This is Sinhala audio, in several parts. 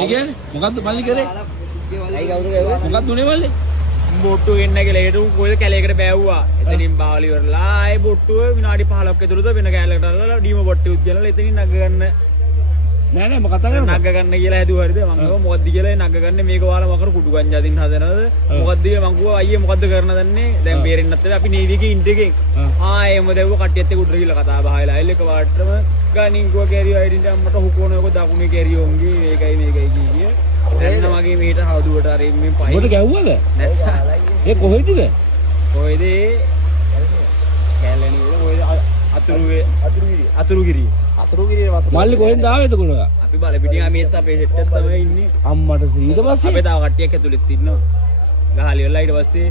ඒ කියන්නේ මොකද්ද මල්ලි කරේ? අයි කවුද ගාවේ? මොකක්ද උනේ මල්ලි? බොට්ටු ගෙන්න කියලා ඒට කොයිද කැලේකට බෑවුවා. එතනින් බාවලි වරලා ආයේ බොට්ටුව විනාඩි 15ක් ඇතුළත වෙන කැලේකට අල්ලලා ඩීම බොට්ටුත් කියලා එතනින් නග ගන්න. නෑ නෑ මොකක් කතා කරන්නේ? නග ගන්න කියලා හැදුවා හරිද? මම කිව්වා මොකද්ද කියලා නග ගන්න මේක ඔයාලා මකර කුඩු ගංජා දින්න හදනවද? මොකද්ද මම කිව්වා අයියේ මොකද්ද කරන්න දන්නේ? දැන් බේරෙන්නත් බැහැ අපි නේවි එකේ ඉන්ට් එකෙන්. ආයෙම දෙව්ව කට්ටියත් එක්ක උඩ ගිහලා කතා බහලා එල්ල එක වාට්ටම ගානින් ගෝ කැරියෝ අයිඩෙන්ටි අම්මට හුකෝන එක දකුණේ කැරියෝන්ගේ මේකයි කිය. දැන් මගේ මෙහෙට හවුදුවට අර එම්මෙන් පහේ. ඔබට ගැහුවද? නැත්නම් ඒ කොහෙදද? කොහෙද? කැලණි වල කොහෙද අතුරුගිරිය වතුර. මල්ලි කොහෙන්ද ආවේද කොළා? අපි බලපිටින් මේත් අපේ සෙට් එක තමයි ඉන්නේ. අම්මට ඊට පස්සේ අපේ තව කට්ටියක් ඇතුළෙත් ඉන්නවා. ගහලි වල ඊට පස්සේ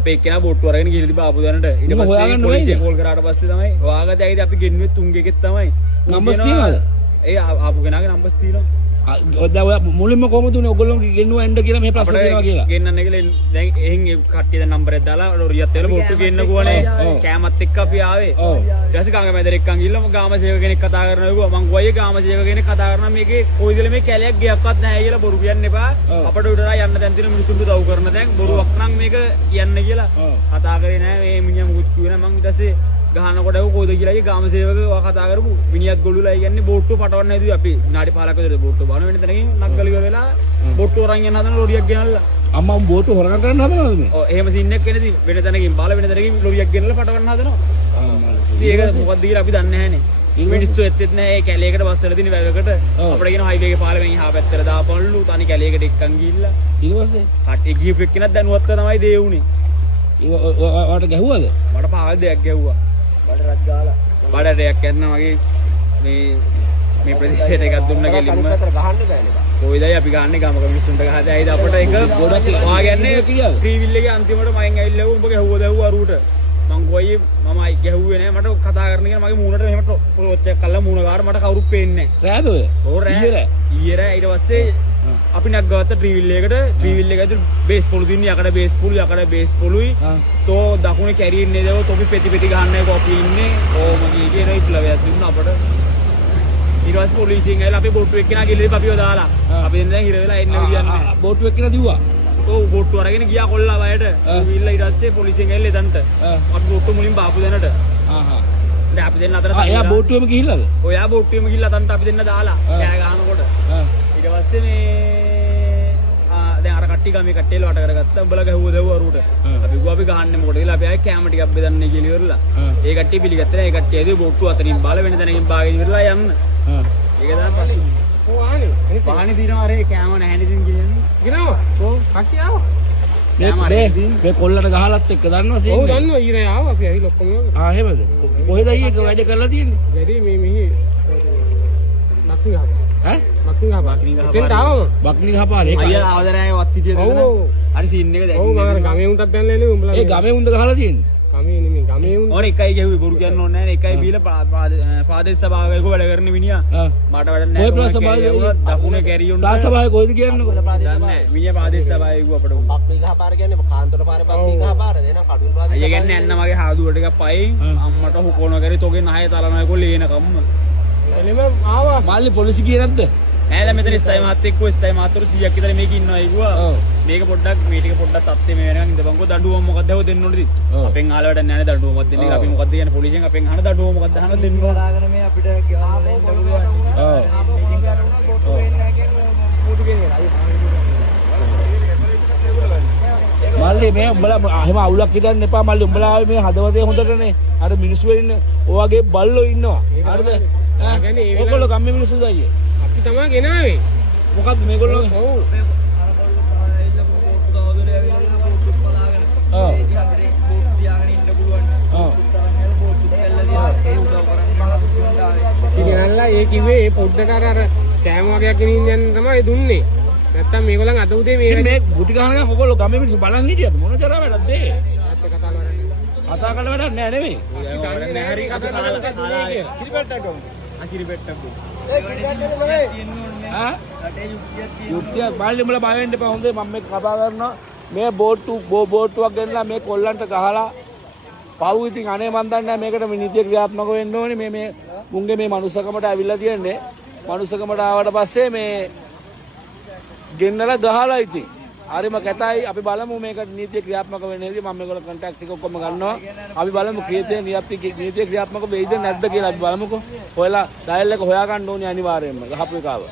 අපේ එක්කෙනා බොට්ටු අරගෙන ගිහලා තිබ්බා ආපු දනට. ඊට පස්සේ පොලිසිය කෝල් කරාට පස්සේ තමයි හොයාගත්තේ. ඇයිද අපි ගෙන්නුවේ තුන්ගේ එකෙත් තමයි. නම්බර්ස් තියනවද? ඒ ආපු කෙනාගේ නම්බර්ස් තියෙනවා. ඔය මුලින්ම කොහොමද උනේ ඔයගොල්ලෝ ගෙන්නුවා එන්න කියලා මේ ප්‍රශ්න දෙනවා කියලා. ගෙන්නන්න කියලා දැන් එහෙන් ඒ කට්ටිය දැන් නම්බර් එක දාලා ලොරියත් වෙලා බොට්ටු ගෙන්නකුවනේ. කෑමත් එක්ක අපි ආවේ. ඊට පස්සේ ගංගා මැදට එක්කන් ගිහලා ගාම සේවක කෙනෙක් කතා කරනවා කිව්වා. මං ගෝයේ ගාම සේවක කෙනෙක් කතා කරනවා මේකේ කොයිදල මේ කැලයක් ගියක්වත් නැහැ කියලා බොරු කියන්න එපා. අපට උඩරා යන්න දැන් තියෙන මිනිස්සුන්ට දව් කරන දැන් බොරුවක් නම් මේක කියන්න කියලා කතා කරේ නැහැ. මේ මිනිහා මුකුත් කිව්වේ නැහැ. මං ඊට පස්සේ ගහනකොට කොයිද කියලා ගාම සේවක කතා කරපු මිනිහත් ගොළුලා කියන්නේ බෝට්ටුව පටවන්න හැදුවේ අපි විනාඩි 15ක විතර බෝට්ටුව බලන වෙන තැනකින් නග්ගල ඉවර වෙලා බෝට්ටුව අරන් යන හදන ලොරියක් ගෙනල්ලා අම්මා බෝට්ටුව හොරගම් කරන්න හදනවද මේ? ඔව් එහෙම සීන් එකක් වෙනදී වෙන තැනකින් බාල වෙන තැනකින් ලොරියක් ගෙනල්ලා පටවන්න හදනවා. ඉතින් ඒක මොකක්ද කියලා අපි දන්නේ නැහනේ. මිනිස්සු එත්තෙත් නැහැ. ඒ කැලේකට බස් වල තියෙන වැවකට අපිට කියන හයිවේ එකේ පාලෙන් එහා පැත්තට දාපන්ලු තනි කැලේකට එක්කන් ගිහිල්ලා ඊට පස්සේ කට්ටිය ගිහපු එක්කෙනත් දැනුවත් තමයි දේ උනේ. ඔයාලට ගැහුවද? මට පාවල් දෙයක් ගැහුවා. බඩරක් ගාලා බඩරයක් යන්න මගේ මේ ප්‍රදේශයට එකක් දුන්න ගෙලින්ම ගහන්න බෑනේ. කොයිදයි අපි ගහන්නේ ගමක මිනිස්සුන්ට ගහද ඇයිද අපිට ඒක ගොඩක් වා කියන්නේ ක්‍රීවිල් එකේ අන්තිමට මගෙන් ඇවිල්ලා උඹ ගැහුවා දැව්වා අරුවට මං ගොයි මම ගැහුවේ නෑ මට කතා කරන්න කියන මගේ මූණට මෙහෙම ඔච්චර කල්ලා මූණ ගාර මට කවුරුත් පේන්නේ නෑ. රෑද ඔය? ඔව් රෑ. ඊයේ රෑ ඊට පස්සේ අපි නැග්ගවත්ත ට්‍රීවිල් එකකට ට්‍රීවිල් එක ඇතුළේ බේස් පොළු දින්නේ යකඩ බේස් පොළු යකඩ බේස් පොළුයි තෝ දකුණේ කැරියන්නේ දව තොපි පෙති පෙති ගහන්නේ කොපි ඉන්නේ ඕම ගියේ නේ ඉප්ලවයක් දුන්නා අපට ඊට පස්සේ පොලිසියෙන් ඇවිල්ලා අපි බොට්ටු එක්කෙනා ගිහලා අපිව දාලා අපි දැන් හිර වෙලා එන්න කියන්නේ බොට්ටු එක්කෙනා දිව්වා ඔව් බොට්ටු අරගෙන ගියා කොල්ලා වයයට ඌවිල්ලා ඊට පස්සේ පොලිසියෙන් ඇවිල්ලා එතනට අපි බොට්ටු මුලින් බාපු දෙනට දැන් අපි දෙන්න අතර එයා බොට්ටුවෙම ගිහිල්ලාද ඔයා බොට්ටුවෙම ගිහිල්ලා තන්ට අපි දෙන්න දාලා කෑ ගහනකොට ඊට පස්සේ මේ දැන් අර කට්ටිය ගමේ කට්ටියල වට කරගත්තා උඹලා ගැහුවා දැව්වා අරුවට අපි ගිහුවා අපි ගහන්නේ මොකටද කියලා අපි ආයේ කැම ටිකක් බෙදන්නේ කියලා ඉවරලා ඒ කට්ටිය පිළිගත්තා නෑ ඒ කට්ටිය ඇදී බොට්ටු අතරින් බාල වෙන තැනකින් බාගෙන ඉවරලා යන්න ඒක තමයි පස්සේ ඔව් ආනේ පාණි දිනවා අර කැම නැහැ නේද කියන්නේ ගිනවා ඔව් කට්ටිය ආවා මේ කොල්ලට ගහලත් එක්ක දන්නවා සීන් ඔව් දන්නවා ඊරේ ආවා අපි ඇවිල්ලා ඔක්කොම එහෙමද කොහෙද අයියේ වැඩ කරලා තියෙන්නේ වැඩි මේ මෙහි නක්නි ඈ බක්නි ගහපාර ඒක අයියා ආවදරායේ වත් හිටියද ඔව් හරි සීන් එක දැන් ඔව් මම ගමේ උන්ටත් බැලලා එන්නේ උඹලා ඒ ගමේ උන්ද ගහලා තියෙන්නේ ගමේ නෙමෙයි ගමේ උන් ඕනේ එකයි ගැහුවේ බොරු කියන්න ඕනේ නැහැ එකයි බීලා පාදේශ සභාවකයක වැඩ කරන මිනිහා මට වැඩ නැහැ ඔය ප්‍රාස සභාවේ දකුණේ කැරියොන් ප්‍රාස සභාවේ කොහෙද කියන්නේ දන්නේ නැහැ මිනිහා පාදේශ සභාවේ ගිහුව අපිට බක්නි ගහපාර කියන්නේ කාන්තර පාරේ බක්නි ගහපාර දෙන කඩුල් පාරේ අයියා කියන්නේ අන්න මගේ හාදුවට එකක් පයින් අම්මට හුකොන කරේ තෝගේ නහය තලනයකෝ ලේන කම්ම එළෙම ආවා මල්ලි පොලිසිය කියේ නැද්ද නෑ මෙතන ස්ථායි මාත් එක්ක ස්ථායි මාතර 100ක් විතර මේක ඉන්නවා අයිගුවා මේක පොඩ්ඩක් මේ ටික පොඩ්ඩක් තත්ත්වෙ මේ වෙනකන් ඉඳපන්කෝ දඬුවම මොකක්ද හො දෙන්න ඕනේද අපෙන් ආල වැඩක් නෑනේ දඬුවමක් දෙන්නේ අපි මොකක්ද කියන්නේ පොලිසියෙන් අපෙන් අහන දඬුවම මොකක්ද අහන දෙන්න බලාගෙන මේ අපිට ගෙවන්න ඉන්න පුළුවන් මල්ලි මේ උඹලා එහෙම අවුලක් හිතන්න එපා මල්ලි උඹලා ආවේ මේ හදවතේ හොඳටනේ අර මිනිස්සු වෙන්නේ ඔයගේ බල්ලෝ ඉන්නවා හරිද ඔයගොල්ලෝ ගම්මේ මිනිස්සුද අයියේ අපි තමයි ගෙනාවේ මොකද්ද මේගොල්ලෝ ඔව් ඉතින්ලා ඒ කිව්වේ ඒ පොඩ්ඩට අර කෑම වගේක් ගෙනින්න යන්න තමයි දුන්නේ නැත්තම් මේගොල්ලන් අද උදේ මේ ගුටි ගහනකම් ඔයගොල්ලෝ ගම්මේ මිනිස්සු බලන් හිටියද මොන තරම් වැඩක්ද ඒ කතා කරන්නේ කතා කරලා වැඩක් නෑ නෙමෙයි නෑ හරි කතා කරලා කිරිපැට්ටක් ගමු කිරිපැට්ටක් ගමු යුක්තියක් බාල්ලි උඹලා බය වෙන්න එපා හොඳේ මම මේක කතා කරනවා මේ බෝට්ටුවක් ගෙනලා මේ කොල්ලන්ට ගහලා පව් ඉතින් අනේ මන් දන්නේ නැහැ මේකට මේ නීතිය ක්‍රියාත්මක වෙන්න ඕනේ මේ මුංගේ මේ මනුස්සකමට ඇවිල්ලා තියන්නේ මනුස්සකමට ආවට පස්සේ මේ ගෙන්නලා ගහලා ඉතින්. හරිම කැතයි. අපි බලමු මේක නීතිය ක්‍රියාත්මක වෙන්නේ නැති. මම මේගොල්ලෝ කන්ටැක්ට් එක ඔක්කොම ගන්නවා. අපි බලමු නීතිය ක්‍රියාත්මක වෙයිද නැද්ද කියලා අපි බලමුකෝ. ඔයාලා ඩයල් එක හොයාගන්න ඕනේ අනිවාර්යයෙන්ම. ගහපු එකාව.